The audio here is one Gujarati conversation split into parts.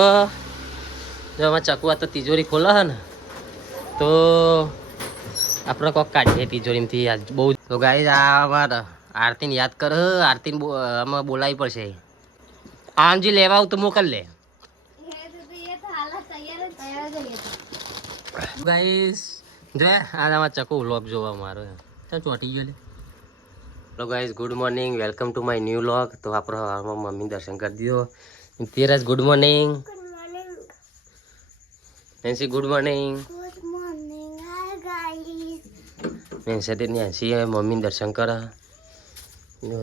જો આમાં ચકવા તો તિજોરી ખોલે હે ને તો આપણે કોક કાઢીએ તિજોરીમાંથી આજ બહુ તો ગાઈસ આ આરતીને યાદ કર આરતીને આમાં બોલાવી પડશે આમજી લેવા આવું તો મોકલ લે ગાઈસ જો આજ આમાં ચકુ વ્લોગ જોવા મારો ચાલ ચોટી ગયો લે hello guys good morning welcome to my new vlog તો આપણે મમ્મી દર્શન કરી દીધો Dhiraj good morning Nancy, good morning. Good morning. Hi guys. Nancy mummy દર્શન કરે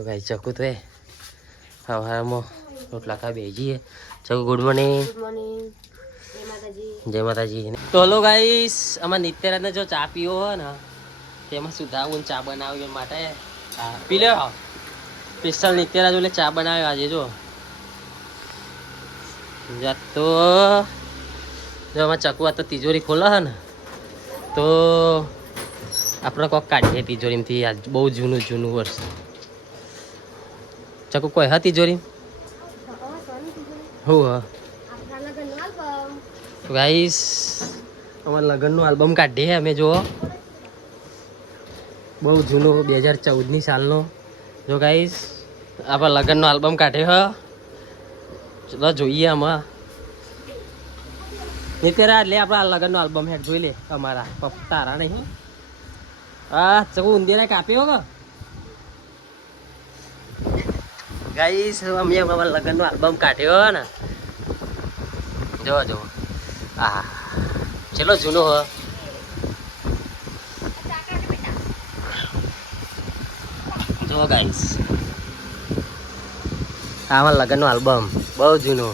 ગાઈ ચકુ તો હવારમાં રોટલા ખા બેજીએ Chaku good morning. Good morning. જય માતાજી. તો હલો ગાઈસ આમાં નિત્યરાજને જો ચા પીવો હોય ને તેમાં સુધાવું ચા બનાવ્યો માટે પી લે સ્પેશિયલ નિત્યરાજ એટલે ચા બનાવ્યો આજે જો તો જો આમાં ચકવા તો તિજોરી ખોલે હે ને તો આપણે કોક કાઢીએ તિજોરીમાંથી આજ બહુ જૂનું વર્ષ ચકુ કોઈ હા તિજોરી હું હા ગાઈસ અમારા લગ્નનું આલ્બમ કાઢીએ અમે જુઓ બહુ જૂનો 2014ની સાલનો જો ગાઈસ આપણે લગ્નનો આલ્બમ કાઢ્યો ચલો જોઈએ આમાં નિત્યરાજ લે આપણા લગ્નનો આલ્બમ હેડ જોઈ લે અમારા તારા નહીં હા ચકુ ઊંધેરા કાપ્યો કે ગાઈસ અમે અમારા લગ્નનો આલ્બમ કાઢ્યો ને જો હા ચલો જૂનો હ જો ગાઈસ આમાં લગ્નનો આલ્બમ બહુ જૂનો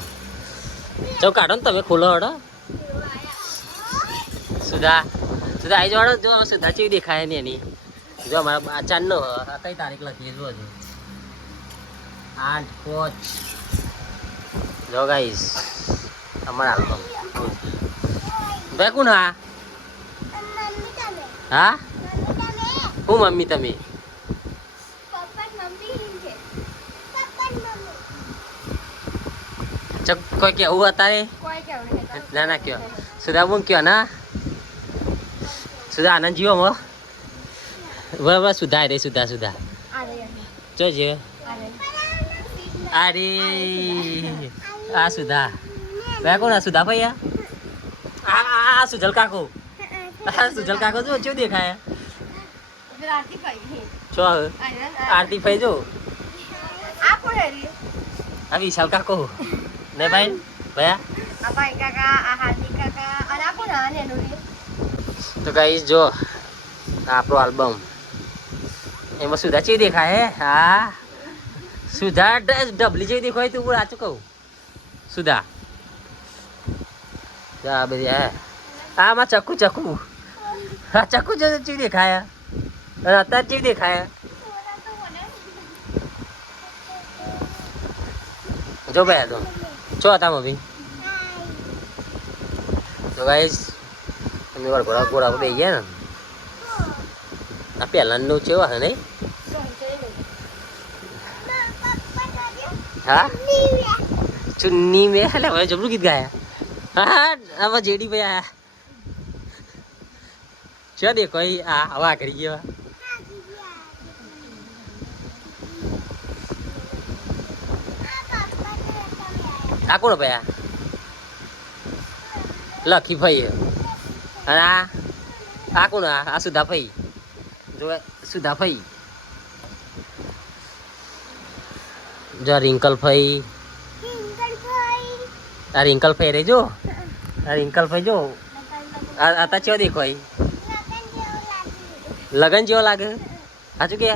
ચો કાઢો ને તમે ખોલો હડો સુધા આવી જાવ જો સુધા ચેવી દેખાય ને એની જો અમારા આચારનો કઈ તારીખ લખીએ જો હજુ 8/5 જો ગાઈસ અમારા આલ્બમ ભાઈ કોણ હા હું મમ્મી તમે ચક કોઈ કેવું અત્યારે ના કયો સુધા બોલ કયો ના સુધા આનંદ જીવો બરાબર સુધા રે સુધા જો જે અરે આ સુધા ભાઈ કોણ સુધા ભાઈ આ સુજલ કાકો જો કેવું દેખાય છો આરતી ભાઈ જો આ વિશાલ કાકો ને ભાઈ તો ગાઈસ જો આપણો આલ્બમ એમાં સુધા ચેવી દેખાય હે હા સુધા ડબલી જેવી દેખાય તું સાચું કહું સુધા આ બધી હે આમાં ચકુ હા ચકુ જો ચેવી દેખાય અને અત્યારે ચેવી દેખાય જો ભાઈ તો છો હતા મમ્મી તો ગાઈસ અમે ગોળા બે ગયા ને આ પહેલાંનું કેવા હે નહીં હા ચુન્ની મેં એટલે હવે જબરું ગીત ગાયા હા આમાં જેડી ભાઈ આયા છે દેખો આ હવા કરી ગયો આ કોણ ભાઈ લખી ભાઈ અને આ કોણ આ સુધા ભાઈ જો સુધા ભાઈ જો રિંકલ ભાઈ આ રિંકલ ભાઈ રે જો આ રિંકલ ભાઈ જો આ તા ચેવો દેખો લગન જેવો લાગે સાચું કે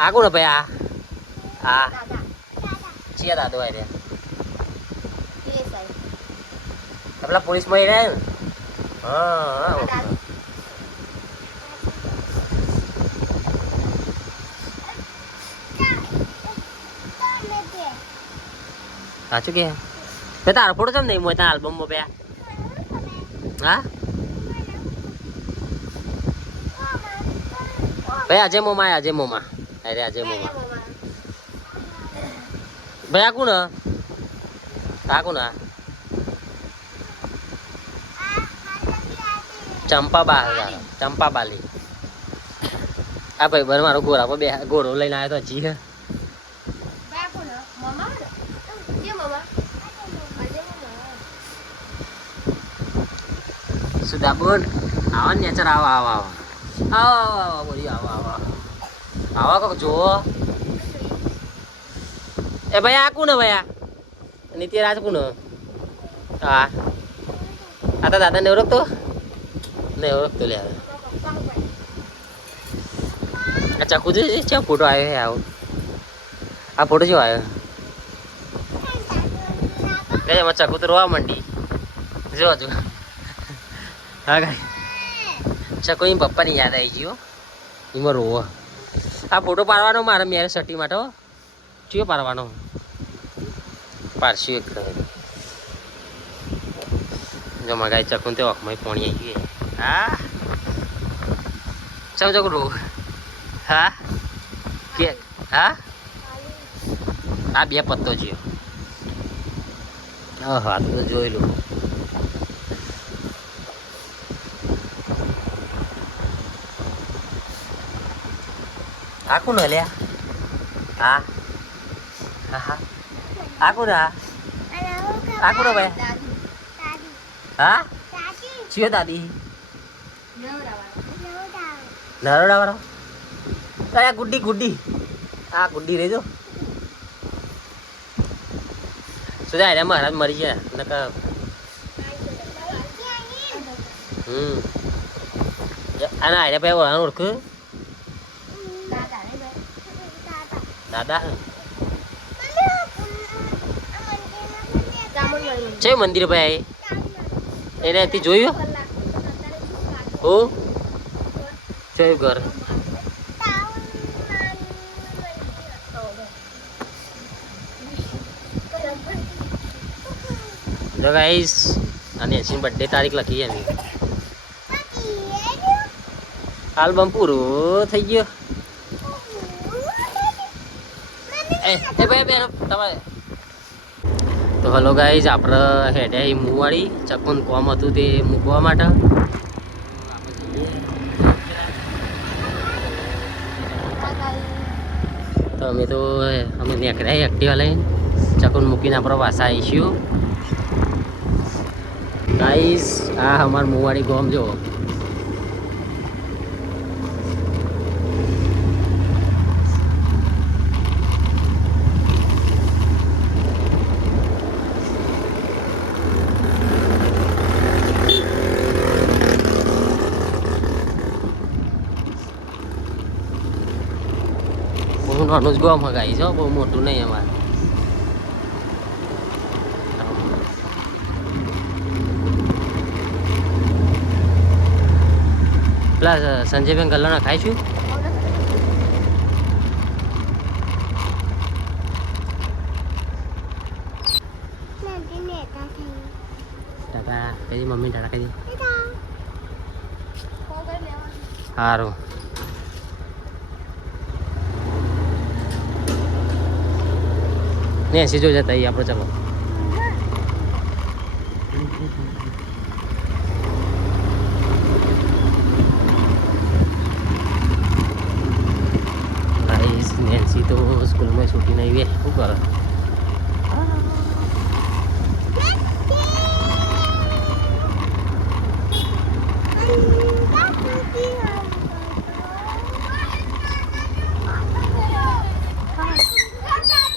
આ કોણ ભાઈ આ ચિયા દાદો આ રે પેલા પોલીસ માં રહ્યા ને હા સાચું કે બે તારો ફોટો ચમ નહીં મોય ત્યાં આલ્બમમાં બે હા ભાઈ આજે મોમાં અરે આજે મોમાં ભાઈ આ કોણ આ કોણ આ ચંપા બાલી આ ભાઈ બર મારો ગોરા પર બે ગોરો લઈને આવ્યો તો હજી સુધા બોલ આવા નેચર આવા બોલી આવા કોક જુઓ એ ભાઈ આ કોણ ભાઈ આ નીતિ રાજ કોણ હા આ તો દાદા ને ઓળખતો નહીં ઓળખતો લે આ ચકુ છે ફોટો આવ્યો છે આવો આ ફોટો જેવો આવ્યો કે એમાં ચકુ તો રોવા માંડી જો હજુ હા કાંઈ ચકુ એમ પપ્પાની યાદ આવી ગયો એમાં રોવો આ ફોટો પાડવાનો મારે મેરે સટી માટે ચિયો પાડવાનો પાડશું એક જો મગાઈ ચકુન તે ઓખમાં પોણી આવી ગઈ હા ચમ ચકુ રો હા કે હા આ બે પત્તો છે હા તો જોઈ લો આ કોણ લ્યા હા હા હા આ કોણ આ કોણ ભાઈ હા ચિયો દાદી નરોડા વાળો આ ગુડ્ડી આ ગુડ્ડી રેજો સુધા એને મહારાજ મરી ગયા નકા આના આને ભાઈ ઓળખ ઓળખ દાદા છે મંદિર ભાઈ એને થી જોયું ઓ જોયું ઘર જો ગાઈસ અને એની બર્થડે તારીખ લખી એની આલ્બમ પૂરું થઈ ગયો એ ભાઈ બેન તમારે તો હલો ગાઈઝ આપણે હેડે મુવાડી ચકુન કોમ હતું તે મૂકવા માટે તો અમે નીકળ્યા એક્ટિવા લઈને ચકુન મૂકીને આપણે પાછા આવીશું ગાઈઝ આ અમારું મુવાડી ગોમ જો નાનું જ ગોમ હગાઈ છો બહુ મોટું નહીં અમારે પેલા સંજયભાઈ ગલ્લાના ખાઈશું ટાટા કઈ મમ્મી ટાટા કઈ સારું ને સીધો જતા આપણે ચાલો નેન્સી તો સ્કૂલમાં છૂટી નહીં વે શું કરે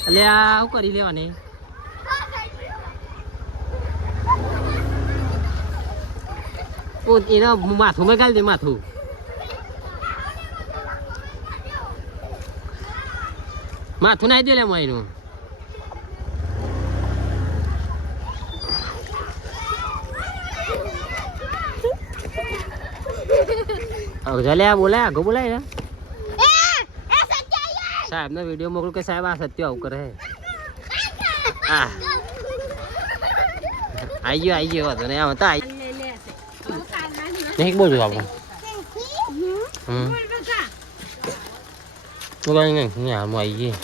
અલ્યા શું કરી લેવાની એના માથું માં ગાલી દે માથું માથું નાઈ દે લે એનું લે બોલાય આગો બોલાય સાહેબ ને વિડીયો મોકલું કે સાહેબ આ સત્ય આવું કરે હા આઈ ગયો વાંધો નહીં આમ હતા નહીં બોલજો આપણે નહીં હાલમાં આવી ગઈ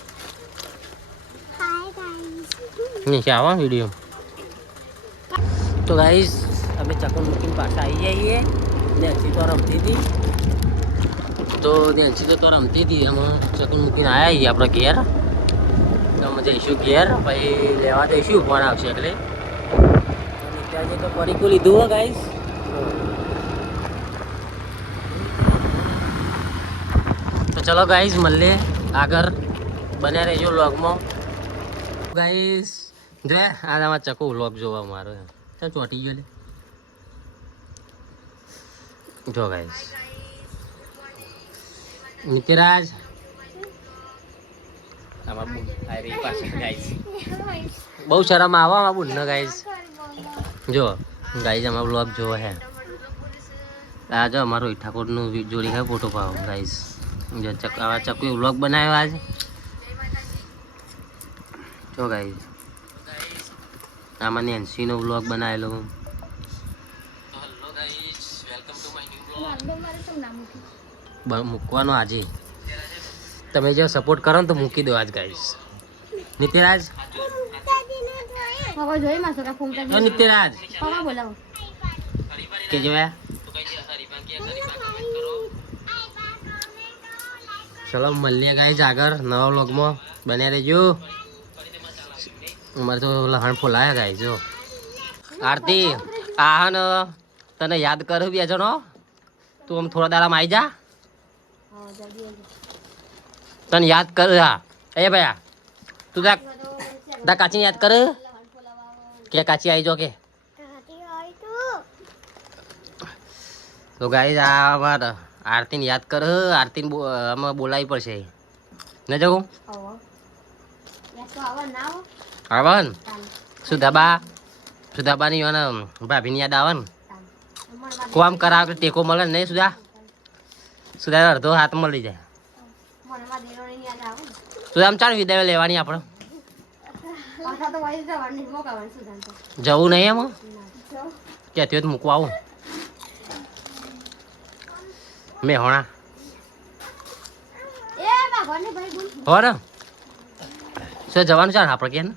નહીં આવા વિડીયો તો ગાઈસ અમે ચકન મૂકીને પાછા આવી જઈએ. નેન્સી તો રમતી હતી, રમતી હતી એમાં ચકન મૂકીને આવ્યા આપણે ઘેર. અમે જઈશું ઘેર, પછી લેવા જઈશું, ફોન આવશે એટલે ત્યાં તો પરીકું લીધું હો ગાઈસ. તો ચલો ગાઈસ મળીએ આગળ, બન્યા રહેજો વ્લોગમાં. ગાઈસ જો આ આમાં ચકુ વ્લોગ જોવા મારો ચાલ ચોટી ગયો લે. જો ગાઈસ નિત્યરાજ બહુ શરમ આવો આમાં બુન ગાઈસ. જો ગાઈસ અમારો વ્લોગ જોવો હે. આ જો અમારો ઠાકોરનું જોડી હે ફોટો પાવો ગાઈસ. જો ચકુ વ્લોગ બનાવ્યો આજ. જો ગાઈસ આમાં નેન્સીનો વ્લોગ બનાવેલો. Hello guys, welcome to my new vlog. મૂકવાનો આજે તમે જો સપોર્ટ કરો ને તો મૂકી દો આજ ગાઈસ. નિત્યરાજ નિત્યરાજ કે જો ચલો મળીએ ગાઈસ આગળ નવા વ્લોગમાં, બન્યા રહેજો. અમારે તો લહણ ફોલાયા ગાઈસ. જો આરતી આ ને તને યાદ કર બે જણો, તું આમ થોડા દાડામાં આવી જા. તને યાદ કર હા એ ભયા તું તા કાચી યાદ કર કે કાચી આવી જો કે. તો ગાઈસ આ વાર આરતીને યાદ કર. આરતીને આમાં બોલાવી પડશે ન જવું આવન. સુધાબાની ભાભીની યાદ આવે ને કોમ કરાવ ટેકો મળે ને નહીં સુધા અડધો હાથ મળી જાય. સુધામ ચાલ વિદાય લેવાની આપણે જવું નહીં એમાં ક્યાંથી હોય તો મૂકવા આવું મેં હોણા હો ને શું જવાનું ચાલ આપણે ક્યાં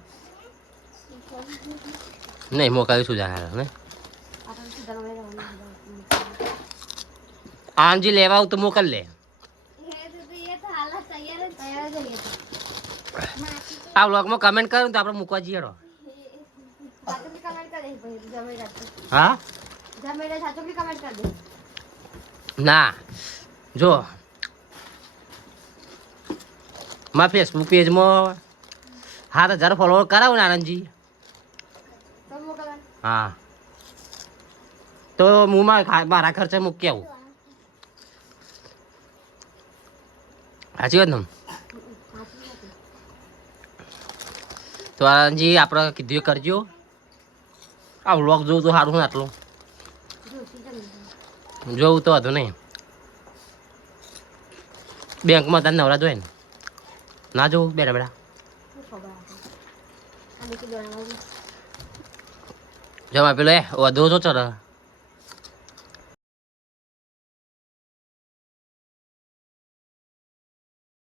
નહીં મોકાવ્યું સુધા ને આમજી લેવા આવું તો મોકલ લે. આ વ્લોગમાં કમેન્ટ કરું તો આપણે મૂકવા જઈએ. હા ના જો મારા ફેસબુક પેજમાં 7,000 ફોલોવર કરાવું ને આનંદજી. હા તો હું મારા ખર્ચે મૂકી આવું. સાચી વાત ને. તો આનંદજી આપણે કીધું કરજો. આ વ્લોગ જોવું તો સારું ને આટલું જોવું તો હતું નહીં. બેંકમાં તને નવરા જોઈએ ને ના જોવું બેઠા બેઠા. જમા પેલો વધુ છો ચર